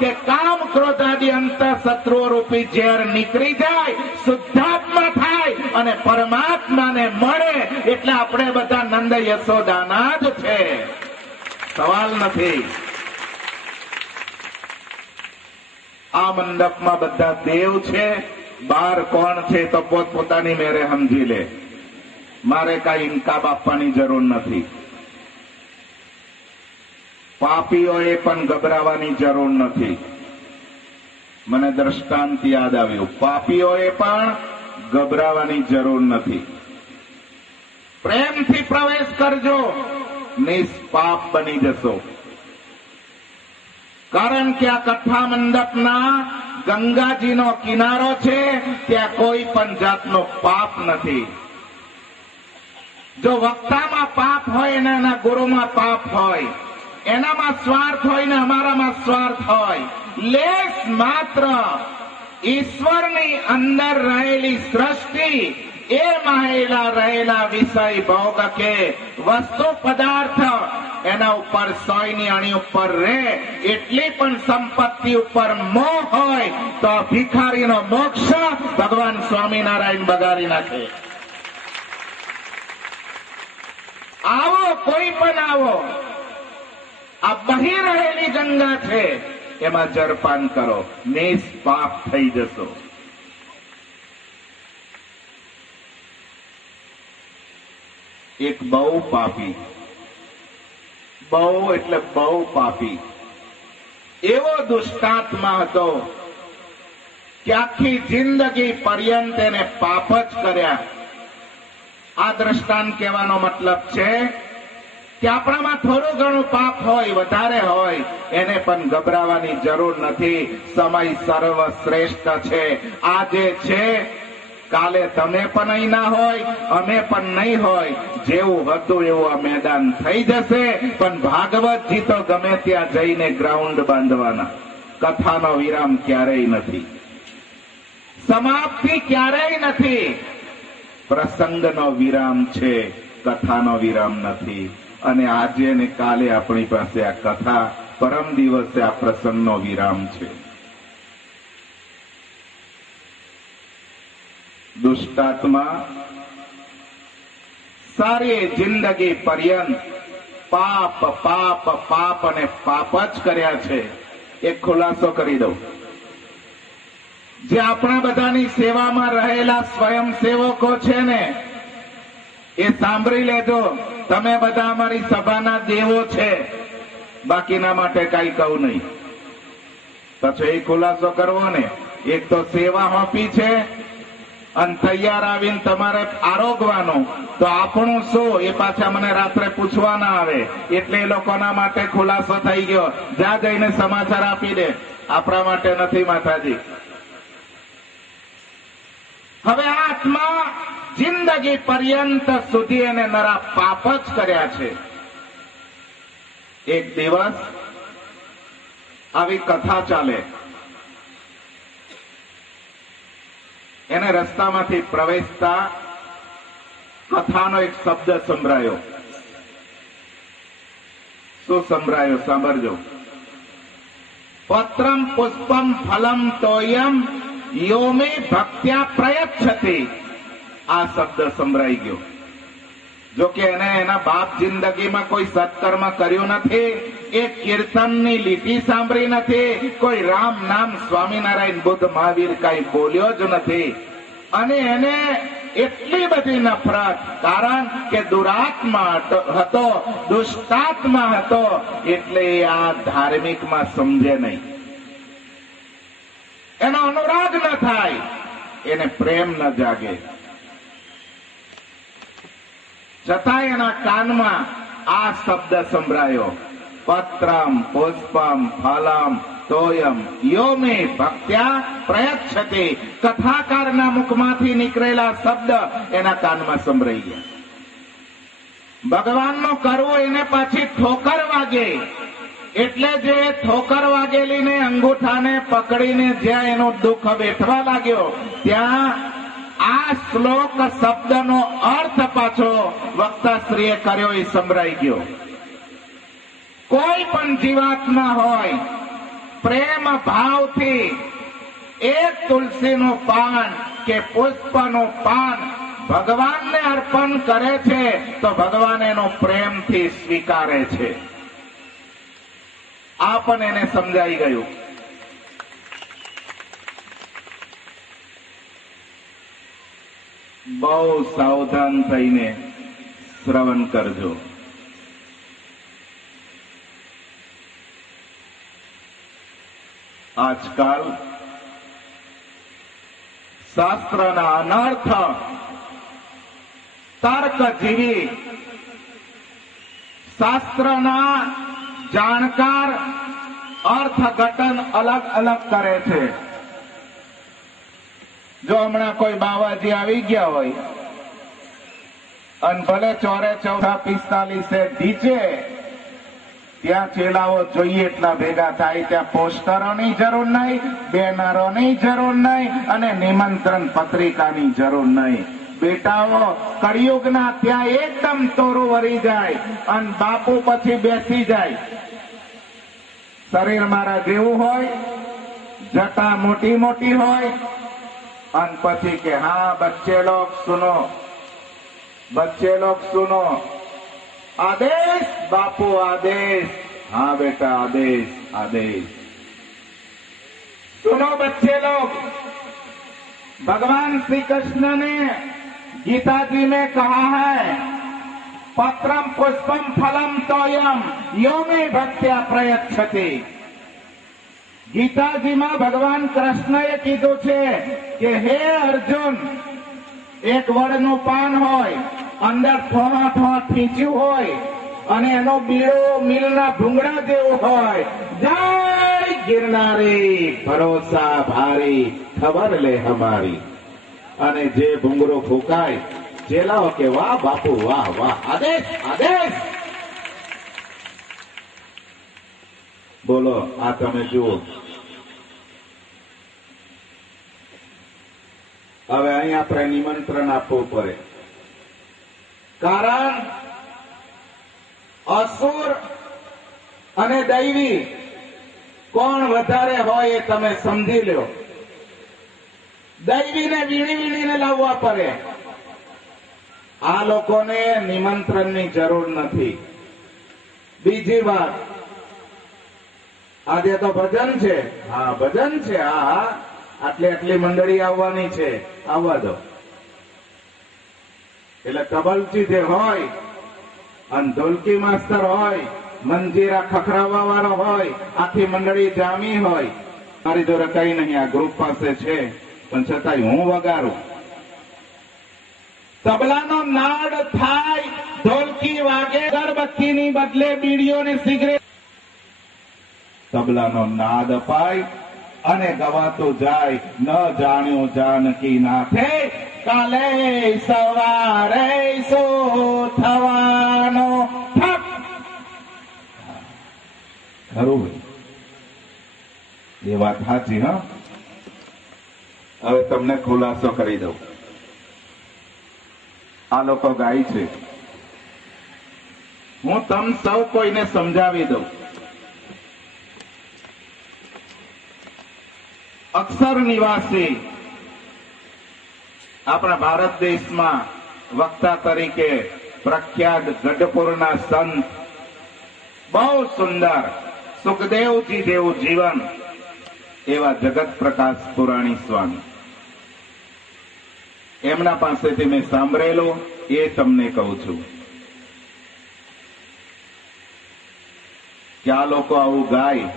કે કામ ક્રોધાદી અંતઃ શત્રુઓ રૂપી ઝેર નીકળી જાય, શુદ્ધાત્મા થાય અને પરમાત્માને મળે. એટલે આપણે બધા નંદ યશોદાના જ છે, સવાલ નથી. આ મંડપમાં બધા દેવ છે, બાર કોણ છે તો પોતપોતાની મેરે સમજી લે. મારે કાંઈ ઇનકાબ આપવાની જરૂર નથી. પાપીઓએ પણ ગભરાવાની જરૂર નથી. મને દ્રષ્ટાંત યાદ આવ્યું. પાપીઓએ પણ ગભરાવાની જરૂર નથી. પ્રેમથી પ્રવેશ કરજો, નિષ્પાપ બની જશો. કારણ કે આ કથા મંડપના ગંગાજીનો કિનારો છે, ત્યાં કોઈ પણ જાતનો પાપ નથી. જો વક્તામાં પાપ હોય ને એના ગુરુમાં પાપ હોય, એનામાં સ્વાર્થ હોય ને અમારામાં સ્વાર્થ હોય, લેશ માત્ર ઈશ્વરની અંદર રહેલી સૃષ્ટિ, એમાં રહેલા વિષય ભોગ કે વસ્તુ પદાર્થ એના ઉપર સોયની અણી ઉપર રહે, એટલી પણ સંપત્તિ ઉપર મોહ હોય તો ભિખારીનો મોક્ષ ભગવાન સ્વામિનારાયણ બગાડી નાખે. આવો, કોઈ પણ આવો, આ બહી રહેલી ગંગા છે, એમાં જળપાન કરો, નિષ્પાપ થઈ જશો. એક બહુ પાપી, બહુ એટલે બહુ પાપી એવો દુષ્ટાત્મા હતો કે આખી જિંદગી પર્યંત એને પાપ જ કર્યા. આ દ્રષ્ટાંત કહેવાનો મતલબ છે કે આપણામાં થોડું ઘણું પાપ હોય, વધારે હોય, એને પણ ગભરાવાની જરૂર નથી. સમય સર્વશ્રેષ્ઠ છે. આજે છે, કાલે તમે પણ અહીં ના હોય, અમે પણ નહીં હોય. જેવું હતું એવું આ મેદાન થઈ જશે. પણ ભાગવતજી તો ગમે ત્યાં જઈને ગ્રાઉન્ડ બાંધવાના. કથાનો વિરામ ક્યારેય નથી, સમાપ્તિ ક્યારેય નથી. પ્રસંગનો વિરામ છે, કથાનો વિરામ નથી. અને આજે ને કાલે આપણી પાસે આ કથા, પરમ દિવસે આ પ્રસંગનો વિરામ છે. દુષ્ટાત્મા સારી જિંદગી પર્યંત પાપ પાપ પાપ અને પાપ જ કર્યા છે. એક ખુલાસો કરી દઉં. જે આપણા બધાની સેવામાં રહેલા સ્વયંસેવકો છે ને, એ સાંભળી લેજો. તમે બધા અમારી સભાના દેવો છે, બાકીના માટે કઈ કહું નહીં. પછી એ ખુલાસો કરવો ને, એક તો સેવા હોપી છે અને તૈયાર આવીને તમારે આરોગવાનું, તો આપણું શું એ પાછા મને રાત્રે પૂછવા ના આવે. એટલે એ લોકોના માટે ખુલાસો થઈ ગયો. જા જઈને સમાચાર આપી દે, આપણા માટે નથી માતાજી. હવે આ આત્મા જિંદગી પર્યંત સુધી એને નરા પાપ જ કર્યા છે. એક દિવસ આવી કથા ચાલે, એને રસ્તામાંથી પ્રવેશતા કથાનો એક શબ્દ સંભળાયો. શું સંભળાયો સાંભળજો. પત્રમ પુષ્પમ ફલમ તોયમ યો મે ભક્ત્યા પ્રયચ્છતિ. આ શબ્દ સંભળાઈ ગયો. જોકે એને એના બાપ જિંદગીમાં કોઈ સત્કર્મ કર્યું નથી, એક કીર્તનની લીટી સાંભળી નથી, કોઈ રામ નામ સ્વામિનારાયણ બુદ્ધ મહાવીર કઈ બોલ્યો જ નથી. અને એને એટલી બધી નફરત, કારણ કે દુરાત્મા હતો, દુષ્ટાત્મા હતો, એટલે આ ધાર્મિકમાં સમજે નહીં, એનો અનુરાગ ન થાય, એને પ્રેમ ન જાગે. છતાંય એના કાનમાં આ શબ્દ સંભળાયો, પત્રમ પુષ્પમ ફલમ તોયમ યો મે ભક્ત્યા પ્રયચ્છતે. કથાકારના મુખમાંથી નીકળેલા શબ્દ એના કાનમાં સંભળાઈ ગયા. ભગવાનનો કરવો એને પાછી ઠોકર વાગે. એટલે જે ઠોકર વાગેલીને અંગૂઠાને પકડીને જ્યાં એનો દુઃખ વેઠવા લાગ્યો, ત્યાં આ શ્લોક શબ્દનો અર્થ પાછો વક્તાશ્રીએ કર્યો એ સંભળાઈ ગયો. કોઈ પણ જીવાત્મા હોય, પ્રેમ ભાવથી એક તુલસીનું પાન કે પુષ્પનું પાન ભગવાનને અર્પણ કરે છે તો ભગવાન એનો પ્રેમથી સ્વીકારે છે. આ પણ એને સમજાઈ ગયું. બહુ સાવધાન થઈને શ્રવણ કરજો. આજકાલ શાસ્ત્રના અનર્થ તર્કજીવી શાસ્ત્રના જાણકાર અર્થઘટન અલગ અલગ કરે છે. જો હમણાં કોઈ બાવાજી આવી ગયા હોય અને ભલે ચોરે 14:45 ઢીચે, ત્યાં ચેલાઓ જોઈએ એટલા ભેગા થાય. ત્યાં પોસ્ટરોની જરૂર નહીં, બેનરોની જરૂર નહીં અને નિમંત્રણ પત્રિકાની જરૂર નહીં. બેટાઓ કળિયુગના ત્યાં એકદમ તોરું વળી જાય અને બાપુ પછી બેસી જાય. શરીર મારા જેવું હોય, જટા મોટી મોટી હોય અને પછી કે હા બચ્ચે લોગ સુનો, बच्चे लोग सुनो, आदेश बापू आदेश, हाँ बेटा आदेश आदेश. सुनो बच्चे लोग, भगवान श्री कृष्ण ने गीता जी में कहा है पत्रम पुष्पम फलम तोयम यो में भक्त्या प्रयच्छति. ગીતાજીમાં ભગવાન કૃષ્ણએ કીધું છે કે હે અર્જુન, એક વડનું પાન હોય, અંદર થોડા ખીચ્યું હોય અને એનો બીડો મિલના ભૂંગળા જેવો હોય. જય ગિરનારી ભરોસા ભારી ખબર લે હમારી. અને જે ભૂંગળો ફૂંકાય, ચેલાઓ કે વાહ બાપુ વાહ વાહ, આદેશ આદેશ. બોલો આ તમે જુઓ. હવે અહીં આપણે નિમંત્રણ આપવું પડે, કારણ અસુર અને દૈવી કોણ વધારે હોય એ તમે સમજી લો. દૈવીને વીણી વીણીને લાવવા પડે. આ લોકોને નિમંત્રણની જરૂર નથી. બીજી વાત, આજે તો ભજન છે. હા ભજન છે, હા આટલી મંડળી આવવાની છે, આવવા દો. એટલે કબલજી જે હોય અને ઢોલકી માસ્તર હોય, મંજીરા ખખરાવવા વાળો હોય, આખી મંડળી જામી હોય. મારી જોડે કઈ નહીં, આ ગ્રુપ પાસે છે, પણ છતાંય હું વગાડું. તબલાનો નાદ થાય, ઢોલકી વાગે, અગરબત્તીની બદલે બીડીઓની સિગરેટ, તબલાનો નાદ અપાય અને ગવાતો જાય. ન જાણ્યો જાનકી નાથે કાલે સવારે શું થવાનો. ખરું એ વાત સાચી. હા, હવે તમને ખુલાસો કરી દઉં. આ લોકો ગાય છે, હું તમ સૌ કોઈને સમજાવી દઉં. અક્ષર નિવાસી આપણા ભારત દેશમાં વક્તા તરીકે પ્રખ્યાત ગઢપુરના સંત, બહુ સુંદર સુખદેવજી જેવું જીવન એવા જગત પ્રકાશ પુરાણી સ્વામી, એમના પાસેથી મેં સાંભળેલું એ તમને કહું છું કે આ લોકો આવું ગાય.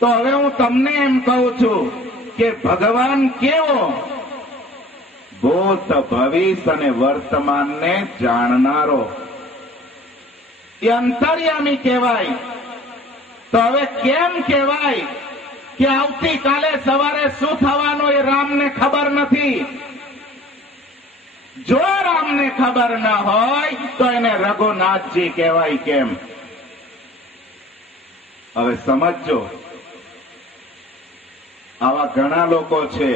તો હવે હું તમને એમ કહું છું કે ભગવાન કેવો? ભૂત ભવિષ્ય અને વર્તમાનને જાણનારો, એ અંતર્યામી કહેવાય. તો હવે કેમ કહેવાય કે આવતીકાલે સવારે શું થવાનું એ રામને ખબર નથી? જો રામને ખબર ન હોય તો એને રઘુનાથજી કહેવાય કેમ? હવે સમજો. આવા ઘણા લોકો છે